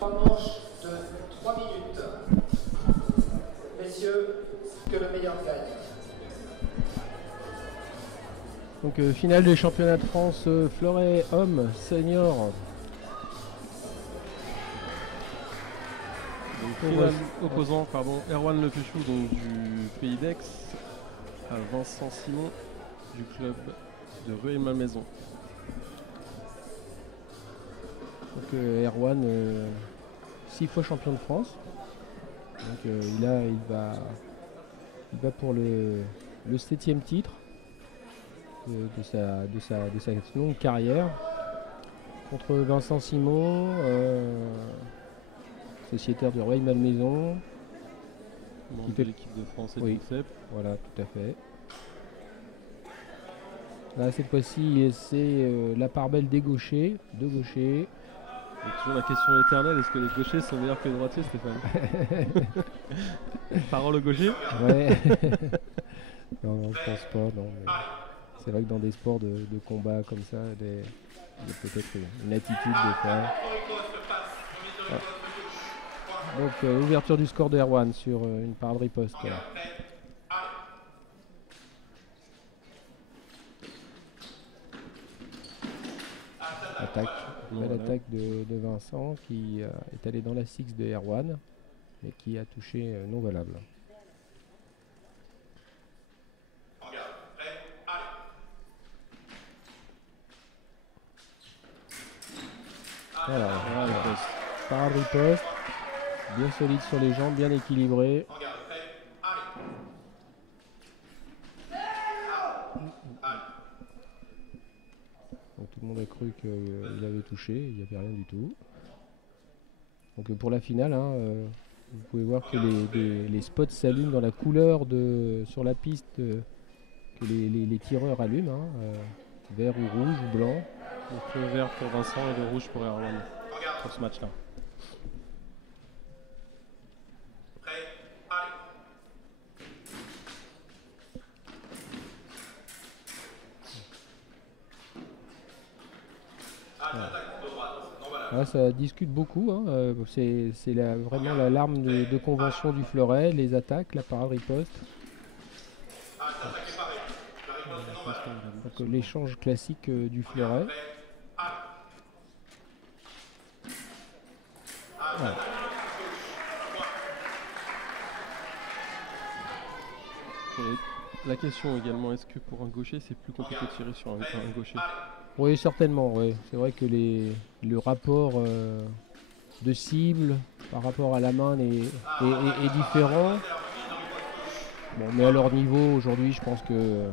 3 manches de 3 minutes. Messieurs, que le meilleur gagne. Donc finale des championnats de France fleuret homme senior. Donc, finale opposant Erwan Lepechou donc du Pays d'Aix à Vincent Simon du club de Rueil-Malmaison. Donc Erwan 6 fois champion de France. Donc il va pour le 7e titre de sa longue carrière contre Vincent Simon, sociétaire de Rueil-Malmaison, Membre de l'équipe de France et d'INSEP. Voilà, tout à fait. Là, cette fois-ci, c'est la part belle des gauchers, deux gauchers. Et toujours la question éternelle, est-ce que les gauchers sont meilleurs que les droitiers, Stéphane? Parole au gaucher? Ouais. non, je pense pas. Non, c'est vrai que dans des sports de combat comme ça, il y a peut-être une attitude des fois. Ouais. Donc, ouverture du score de Erwan sur une part de riposte. Belle attaque de Vincent qui est allé dans la six de Erwan et qui a touché non valable. Voilà, par riposte, bien solide sur les jambes, bien équilibré. Donc tout le monde a cru qu'il avait touché, il n'y avait rien du tout. Donc pour la finale, vous pouvez voir que les spots s'allument dans la couleur sur la piste que les tireurs allument, vert ou rouge ou blanc. Donc le vert pour Vincent et le rouge pour Erwan pour ce match-là. Là, ça discute beaucoup, c'est vraiment la larme de convention du fleuret, les attaques, la parade riposte. Donc l'échange classique du fleuret. Voilà. La question également, est-ce que pour un gaucher c'est plus compliqué de tirer sur un gaucher? Oui, certainement, oui. C'est vrai que le rapport de cible par rapport à la main est différent. Bon, mais à leur niveau, aujourd'hui, je pense que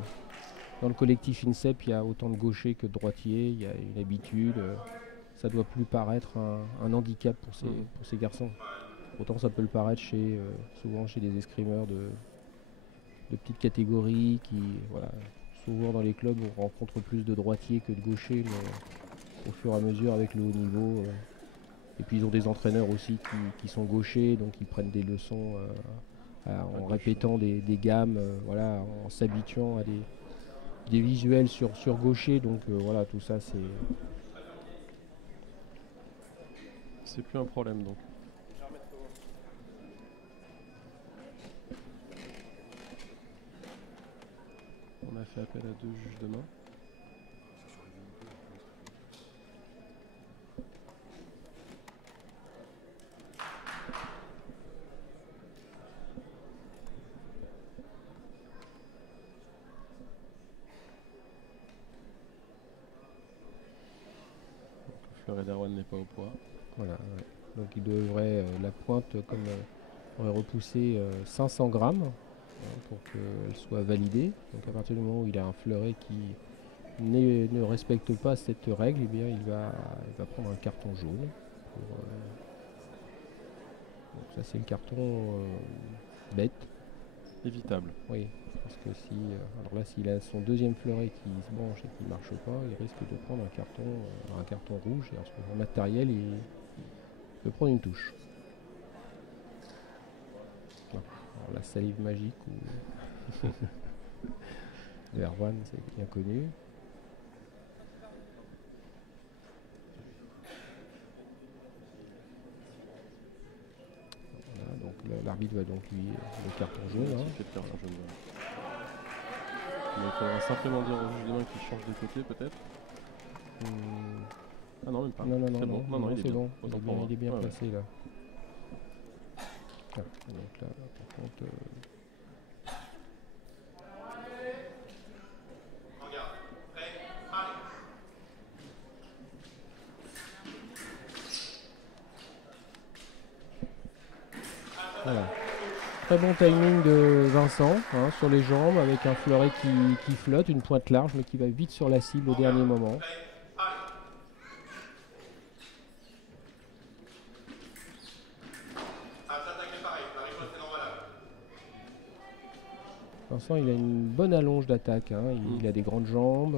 dans le collectif INSEP, il y a autant de gauchers que de droitiers, il y a une habitude. Ça ne doit plus paraître un handicap pour ces garçons. Autant ça peut le paraître souvent chez des escrimeurs de petites catégories qui, voilà, souvent dans les clubs on rencontre plus de droitiers que de gauchers, mais au fur et à mesure avec le haut niveau. Et puis ils ont des entraîneurs aussi qui sont gauchers, donc ils prennent des leçons en répétant des gammes, voilà, en s'habituant à des visuels sur gaucher, donc voilà, tout ça c'est plus un problème donc. On a fait appel à 2 juges de main. Le fleuret d'Erwan n'est pas au poids. Voilà, ouais. Donc il devrait, la pointe aurait repoussé 500 grammes pour qu'elle soit validée. Donc à partir du moment où il a un fleuret qui ne respecte pas cette règle, eh bien il va prendre un carton jaune. Donc ça c'est le carton bête. Évitable. Oui, parce que alors là s'il a son deuxième fleuret qui se branche et qui ne marche pas, il risque de prendre un carton rouge, et en matériel il peut prendre une touche. Alors, la salive magique de Erwan, c'est bien connu. l'arbitre va donc lui le carton jaune. Il Hein. fait le carton jaune. Mais il faudra simplement dire au juge des mains qu'il change de côté peut-être. Ah non, même pas. Non, non, non, C'est bon. Non, non, il est c'est bien. bon. Autant pour moi. Il est bien Ouais, ouais. placé là. Ah, donc là, par contre, voilà. Très bon timing de Vincent hein, sur les jambes avec un fleuret qui flotte, une pointe large mais qui va vite sur la cible au dernier moment. Vincent il a une bonne allonge d'attaque, hein. Il a des grandes jambes,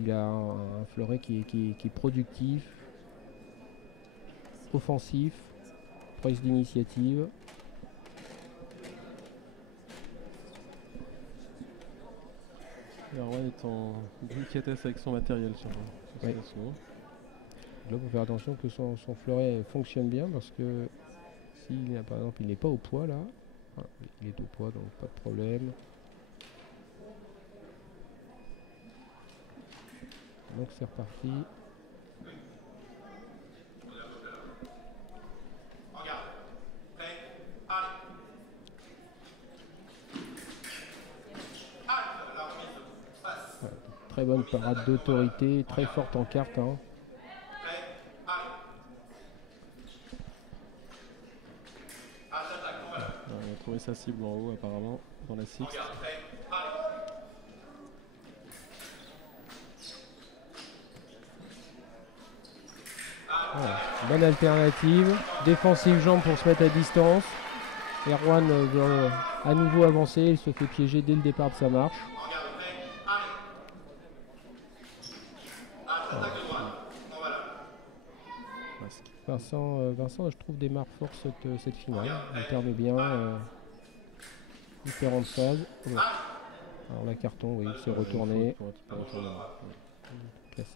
il a un fleuret qui est productif, offensif, prise d'initiative. Erwan est en délicatesse avec son matériel sur Oui. cet assaut. Là, il faut faire attention que son fleuret fonctionne bien parce que s'il est, par exemple, il n'est pas au poids là, voilà, il est au poids donc pas de problème. Donc c'est reparti. Voilà, très bonne parade d'autorité, très forte en carte. Hein. Il a trouvé sa cible en haut apparemment dans la sixte. Voilà. Bonne alternative, défensive jambe pour se mettre à distance. Erwan doit à nouveau avancer, il se fait piéger dès le départ de sa marche. Vincent, je trouve démarre fort cette finale. Il permet bien différentes phases. Voilà. Alors la carton, oui, il s'est retourné. Classique.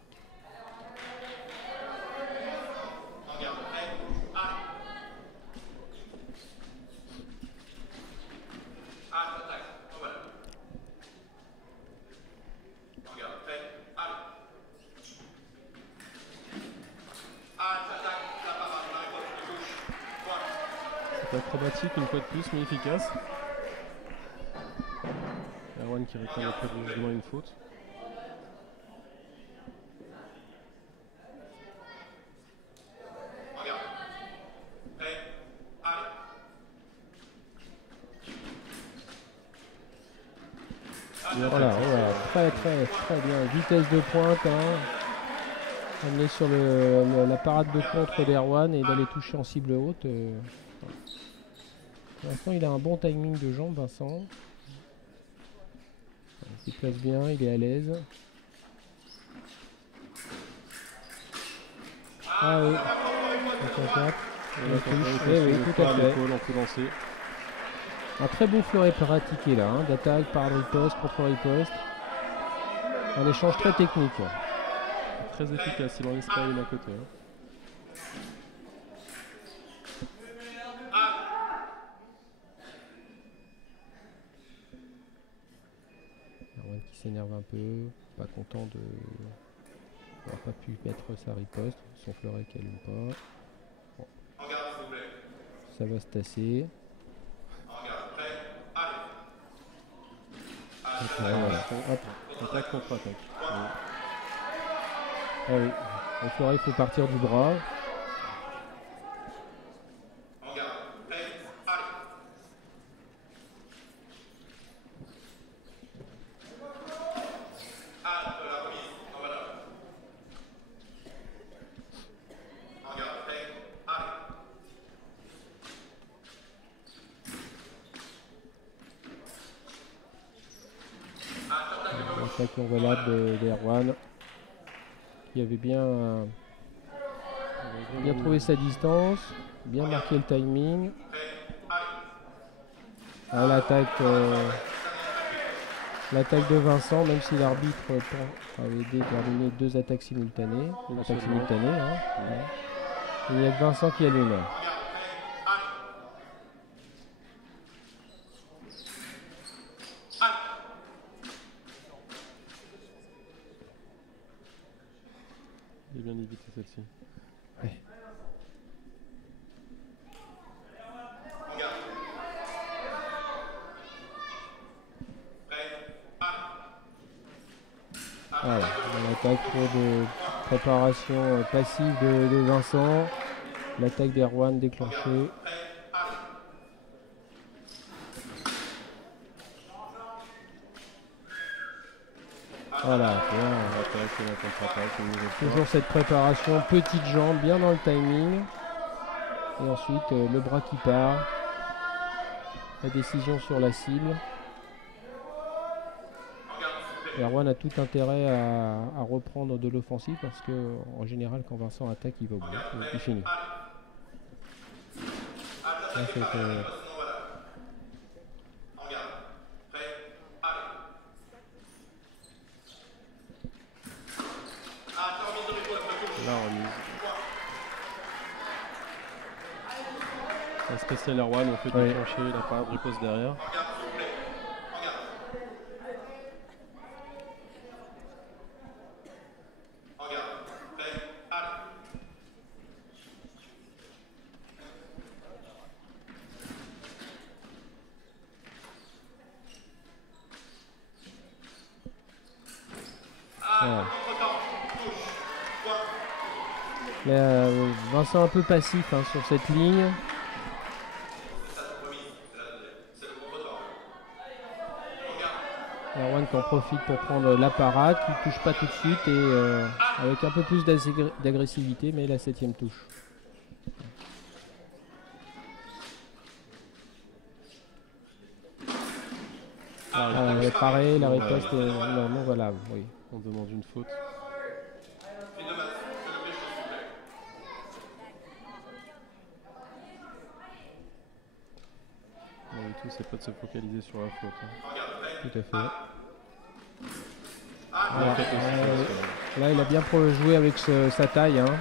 Acrobatique une fois de plus mais efficace. Erwan qui réclame auprès du juge une faute. Voilà, très bien. Vitesse de pointe, hein. Amener sur la parade de contre d'Erwan et d'aller toucher en cible haute. Pour l'instant, il a un bon timing de jambe, Vincent. Il se place bien, il est à l'aise. Ah oui, le contact. Et la touche. Oui, tout à fait. On peut lancer. Un très beau fleuret pratiqué là, hein, d'attaque, par riposte, contre-riposte. Un échange très technique. Très efficace, il en laisse pas une à côté. Hein. Erwan qui s'énerve un peu, pas content de n'avoir pas pu mettre sa riposte, son fleuret qui allume pas. Bon. Ça va se tasser. Voilà. Hop. Attaque contre attaque. Ah oui, au fleuret il faut partir du bras. Attaque envolable d'Erwan qui avait bien trouvé sa distance, bien marqué le timing. Ah, l'attaque de Vincent, même si l'arbitre avait déterminé deux attaques simultanées. Hein. Il y a que Vincent qui allume. Il est bien évité celle-ci. Ouais. Voilà, on attaque pour de préparation passive de Vincent. L'attaque d'Erwan déclenchée. Voilà, toujours cette préparation, petite jambe, bien dans le timing. Et ensuite le bras qui part. La décision sur la cible. Erwan a tout intérêt à reprendre de l'offensive parce que en général quand Vincent attaque il va au bout, il finit. Là, la remise. Un spécial Erwan, on fait déclencher la parade de riposte derrière. Voilà. Là, Vincent un peu passif hein, sur cette ligne. Erwan qui en profite pour prendre la parade, qui ne touche pas tout de suite et avec un peu plus d'agressivité, mais la 7ème touche. Pareil, la riposte est non valable. Oui. On demande une faute. Le tout, c'est pas de se focaliser sur la faute. Hein. Tout à fait. Là, il a bien joué avec sa taille. Hein.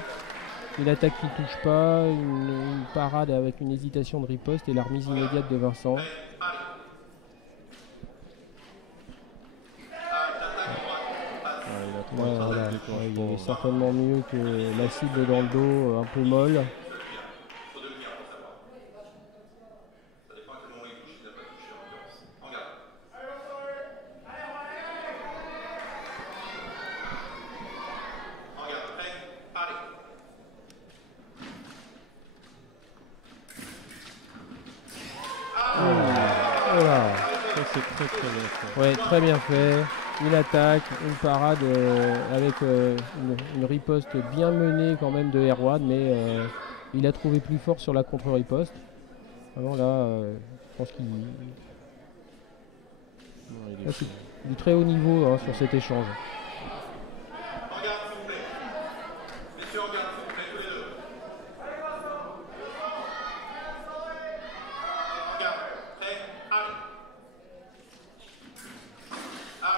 Une attaque qui ne touche pas, une parade avec une hésitation de riposte et la remise immédiate de Vincent. Il y avait certainement mieux que la cible dans le dos, un peu molle. C'est très bien fait. Ouais, très bien fait. Une attaque, une parade avec une riposte bien menée quand même de Erwan, mais il a trouvé plus fort sur la contre-riposte. Vraiment là, je pense qu'il est du très haut niveau hein, sur cet échange.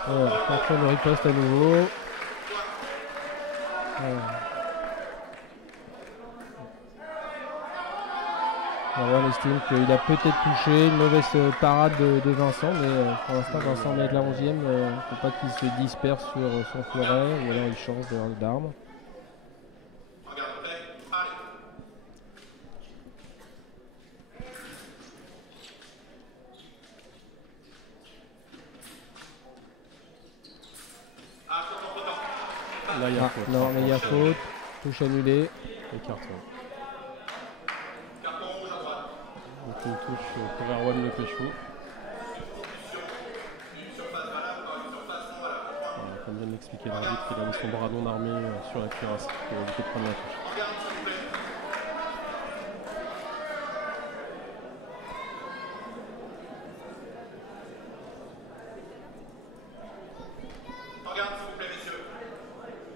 Attention de riposte à nouveau. Erwan estime qu'il a peut-être touché une mauvaise parade de Vincent, mais pour l'instant Vincent met de la 11e. Il ne faut pas qu'il se disperse sur son fleuret ou alors il change d'arme. Là, il y a faute. Non, mais il y a faute. Touche annulée. Et carton. Donc une touche pour Erwan Le Péchou. Comme vient de l'expliquer l'arbitre, il a mis son bras non armé sur la cuirasse pour éviter de prendre la touche.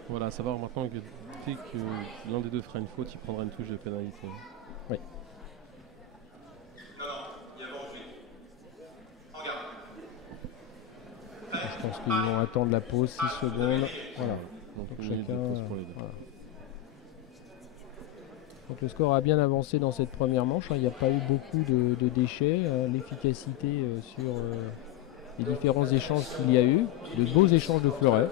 Voilà, à savoir maintenant que dès que l'un des deux fera une faute, il prendra une touche de pénalité. Oui. Je pense qu'ils vont attendre la pause 6 secondes. Voilà. Donc chacun. pause pour les deux. Voilà. Donc le score a bien avancé dans cette première manche, hein. Il n'y a pas eu beaucoup de déchets. L'efficacité sur les différents échanges qu'il y a eu, de beaux échanges de fleurets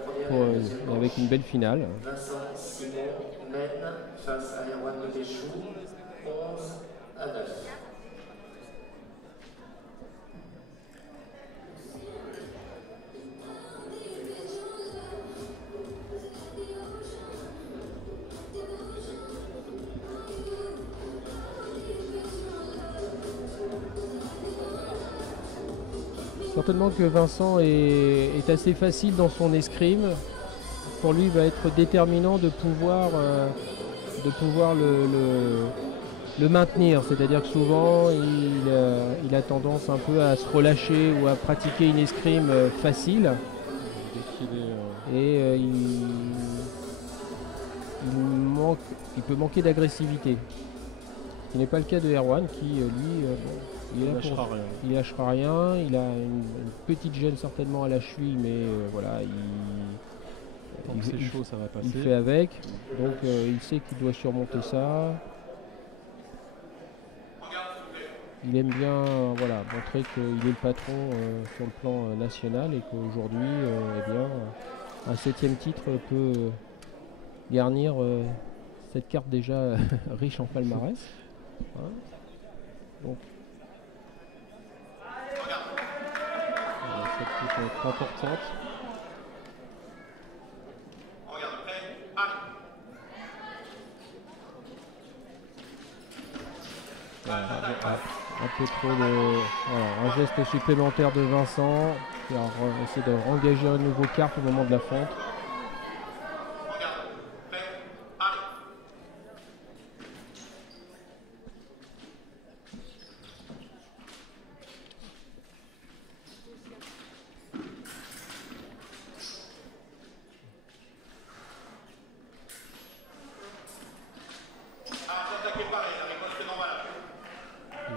avec une belle finale. Vincent Simon mène face à Erwan Le Péchou, 11-9. Certainement que Vincent est assez facile dans son escrime. Pour lui, il va être déterminant de pouvoir le maintenir. C'est-à-dire que souvent, il a tendance un peu à se relâcher ou à pratiquer une escrime facile. Et il peut manquer d'agressivité. Ce n'est pas le cas de Erwan qui, lui, il lâchera rien. Il a une petite gêne certainement à la cheville, mais voilà, c'est chaud, ça va passer. Il fait avec. Donc il sait qu'il doit surmonter ça. Il aime bien montrer qu'il est le patron sur le plan national et qu'aujourd'hui, eh bien, un 7e titre peut garnir cette carte déjà riche en palmarès. Hein. Donc, cette coupe va être importante. Un peu trop un geste supplémentaire de Vincent qui a essayé de engager un nouveau carte au moment de la fente.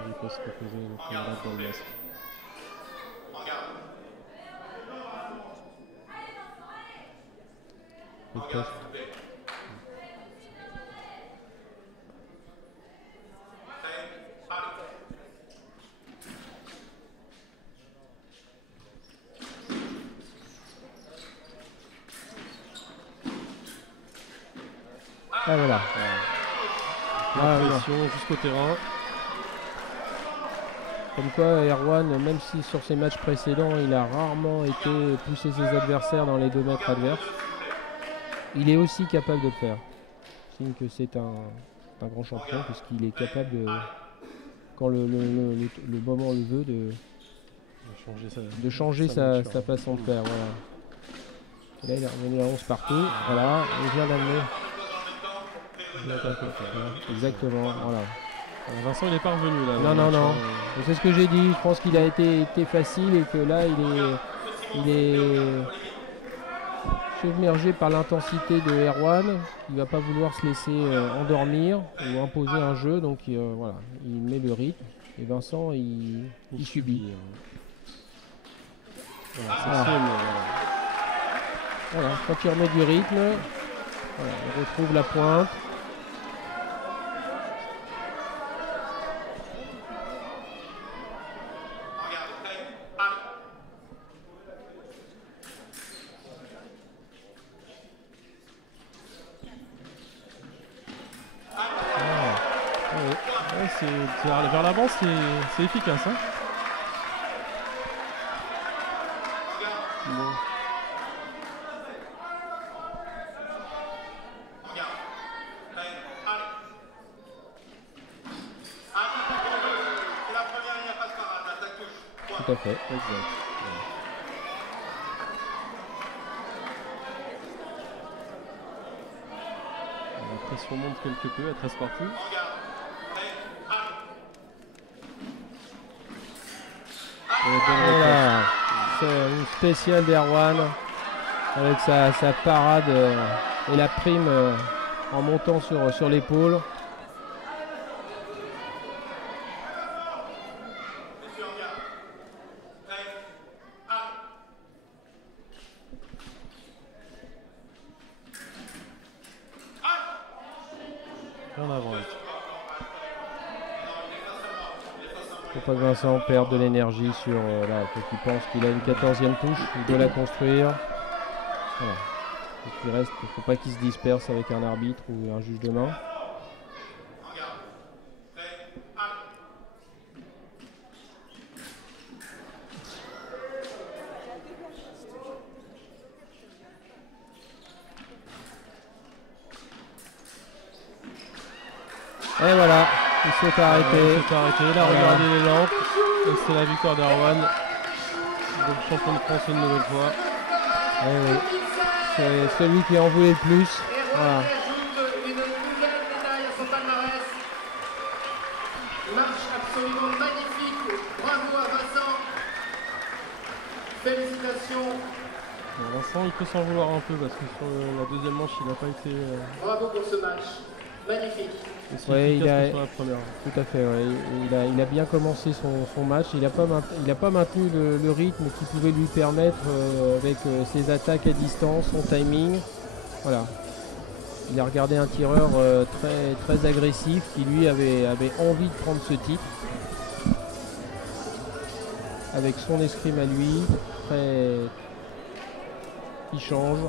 Il peut se reposer dans le masque. Ah voilà. Pression jusqu'au terrain. Comme quoi Erwan, même si sur ses matchs précédents il a rarement été pousser ses adversaires dans les 2 mètres adverses, il est aussi capable de le faire. Signe que c'est un grand champion puisqu'il est capable de, quand le moment le veut, de changer sa façon de faire. Voilà. Et là il est revenu à 11 partout. Voilà, il vient d'amener. Exactement, voilà. Vincent il n'est pas revenu là. Non. C'est ce que j'ai dit. Je pense qu'il a été facile et que là il est submergé par l'intensité de Erwan. Il ne va pas vouloir se laisser endormir ou imposer un jeu. Donc voilà, il met le rythme. Et Vincent il subit. Voilà, quand il remet du rythme, voilà, il retrouve la pointe. Vers l'avant, c'est efficace. Hein, bon. Tout à fait. Exact. La pression monte quelque peu à 13 partout. Voilà, c'est une spéciale d'Erwan avec sa parade et la prime en montant sur l'épaule. En avant. Faut pas que Vincent perde de l'énergie sur là, faut qu'il pense qu'il a une 14e touche, il doit la construire. Voilà. Faut pas qu'il se disperse avec un arbitre ou un juge de main. Et voilà, il s'est arrêté. Il s'est arrêté, il a regardé les lampes. Et c'est la victoire d'Erwan. Donc champion de France une nouvelle fois. Eh oui. C'est celui qui en voulait le plus. Voilà. Ajoute une nouvelle médaille à son palmarès. Marche absolument magnifique. Bravo à Vincent. Félicitations. Bon, Vincent, il peut s'en vouloir un peu parce que sur la deuxième manche, il n'a pas été Bravo pour ce match. Magnifique. aussi Ouais, efficace que sur la première. Tout à fait, ouais. Il a bien commencé son match. Il n'a pas maintenu le rythme qui pouvait lui permettre avec ses attaques à distance, son timing. Voilà. Il a regardé un tireur très, très agressif qui lui avait envie de prendre ce titre. Avec son escrime à lui, très... qui change.